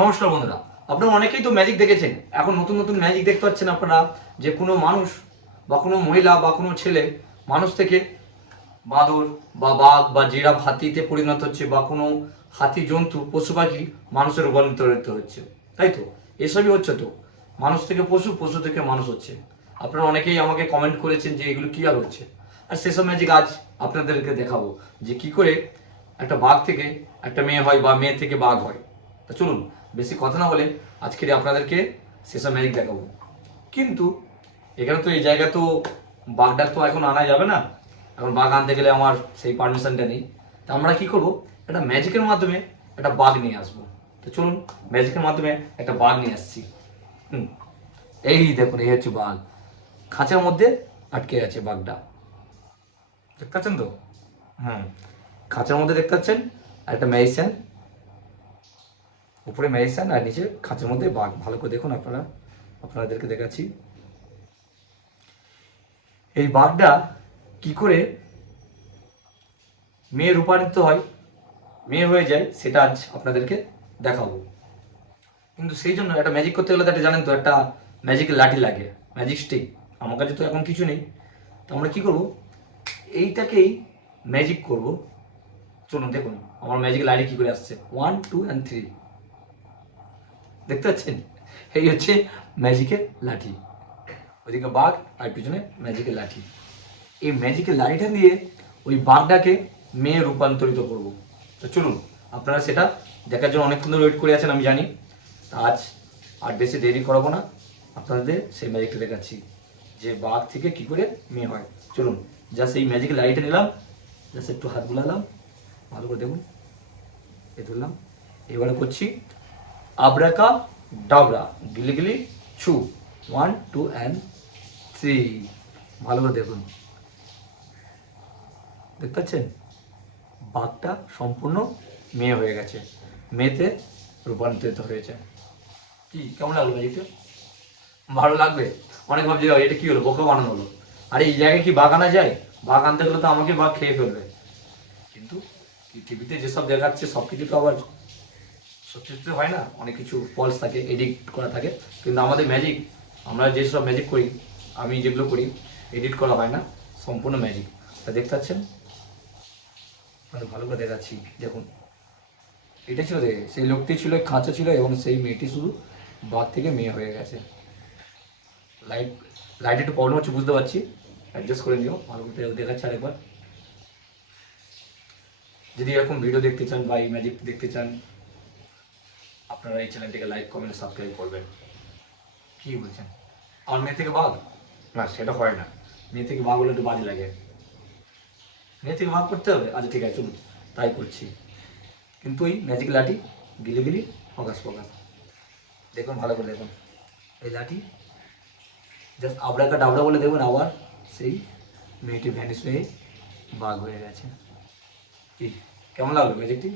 নমস্কার বন্ধুরা, আপনারা অনেকেই তো ম্যাজিক দেখেছেন। এখন নতুন নতুন ম্যাজিক দেখতে পাচ্ছেন আপনারা, যে কোনো মানুষ বা কোনো মহিলা বা কোনো ছেলে মানুষ থেকে বাঁদর বা বাঘ বা জিরাফ হাতিতে পরিণত হচ্ছে, বা কোনো হাতি জন্তু পশু পাখি মানুষের রূপান্তরিত হচ্ছে, তাই তো? এসবই হচ্ছে তো, মানুষ থেকে পশু, পশু থেকে মানুষ হচ্ছে। আপনারা অনেকেই আমাকে কমেন্ট করেছেন যে এগুলো কী আর হচ্ছে, আর সেসব ম্যাজিক আজ আপনাদেরকে দেখাবো যে কি করে একটা বাঘ থেকে একটা মেয়ে হয় বা মেয়ে থেকে বাঘ হয়। তা চলুন, বেশি কথা না বলে আজকে আপনাদেরকে সেসব ম্যাজিক দেখাবো। কিন্তু এখানে তো এই জায়গা তো বাঘটার তো এখন আনা যাবে না, এখন বাঘ আনতে গেলে আমার সেই পারমিশনটা নেই। তা আমরা কি করব, একটা ম্যাজিকের মাধ্যমে একটা বাঘ নিয়ে আসবো। তো চলুন, ম্যাজিকের মাধ্যমে একটা বাঘ নিয়ে আসছি। এই দেখুন, এই হচ্ছে বাঘ, খাঁচার মধ্যে আটকে আছে বাঘটা, দেখতে পাচ্ছেন তো? হুম, খাঁচার মধ্যে দেখতে পাচ্ছেন, আর একটা মেডিসিন, উপরে মেডিসিন আর নিচে খাঁচার মধ্যে বাঘ। ভালো করে দেখুন, আপনাদেরকে দেখাচ্ছি এই বাঘটা কি করে মেয়ে রূপান্তরিত হয়, মেয়ে হয়ে যায়, সেটা আজ আপনাদেরকে দেখাবো। কিন্তু সেই জন্য একটা ম্যাজিক করতে গেলে তো একটা জানেন তো, একটা ম্যাজিকের লাঠি লাগে, ম্যাজিক স্টিক। আমার কাছে তো এখন কিছু নেই, তো আমরা কি করব, এইটাকেই ম্যাজিক করব। চলুন দেখুন আমার ম্যাজিক লাঠি কি করে আসছে, 1 2 and 3, দেখতে পাচ্ছেন? এই হচ্ছে ম্যাজিকের লাঠি, ওইদিকে বাঘ আর পিছনে ম্যাজিকের লাঠি। এই ম্যাজিকের লাঠিটা দিয়ে ওই বাঘটাকে মেয়ে রূপান্তরিত করব। তো চলুন, আপনারা সেটা দেখার জন্য অনেকক্ষণ ধরে ওয়েট করে আছেন আমি জানি। তা আজ আর বেশি দেরি করাবো না, আপনাদের সেই ম্যাজিকটা দেখাচ্ছি যে বাঘ থেকে কি করে মেয়ে হয়। চলুন, জাস্ট এই ম্যাজিকের লাঠিটা নিলাম, জাস্ট একটু হাত বুলালাম, ভালো করে দেখুন, এ ধরলাম। এবারে করছি আবরাকা ডাবরা গিলি গিলি ছু, 1 2 and 3, ভালো করে দেখুন, দেখতে পাচ্ছেন? বাঘটা সম্পূর্ণ মেয়ে হয়ে গেছে, মেয়েতে রূপান্তরিত হয়েছে। কি কেমন লাগলো ম্যাজিকটা? ভালো লাগবে? অনেক ভাবছি এটা কি হলো, বোকা বানানো হলো। আরে এই জায়গায় কি বাঘ আনা যায়? বাঘ আনতে গেলে তো আমাকে বাঘ খেয়ে ফেলবে। কিন্তু টিভিতে যেসব দেখাচ্ছে সব কিছু তো আবার সত্যি সত্যি হয় না, অনেক কিছু ফলস থাকে, এডিট করা থাকে। কিন্তু আমাদের ম্যাজিক, আমরা যেসব ম্যাজিক করি, আমি যেগুলো করি, এডিট করা হয় না, সম্পূর্ণ ম্যাজিক। তা দেখতে পাচ্ছেন, মানে ভালো করে দেখাচ্ছি দেখুন। এটা ছিল দেখে, সেই লোকটি ছিল খাঁচা ছিল, এবং সেই মেয়েটি শুধু বাঘ থেকে মেয়ে হয়ে গেছে। লাইট লাইট একটু প্রবলেম হচ্ছে বুঝতে পারছি, অ্যাডজাস্ট করে নিও। ভালো করে দেখাচ্ছি আরেকবার। যদি এরকম ভিডিও দেখতে চান বা এই ম্যাজিক দেখতে চান, আপনারা এই চ্যানেলটিকে লাইক কমেন্ট সাবস্ক্রাইব করবেন। কি বলছেন? আমার মেয়ে থেকে বাঘ? না, সেটা হয় না। মেয়ে থেকে বাঘ হলে একটু বাজে লাগে। মেয়ে থেকে বাঘ করতে হবে? আচ্ছা ঠিক আছে, চলুন তাই করছি। কিন্তু ওই ম্যাজিক লাঠি গিলি গিলি ফকাস ফকাস, দেখুন ভালো করে দেখুন। এই লাঠি জাস্ট আবড়াকা ডাবড়া বলে দেখুন, আবার সেই মেয়েটি ভ্যানিশ হয়ে বাঘ হয়ে গেছে। কি কেমন লাগলো ম্যাজিকটি?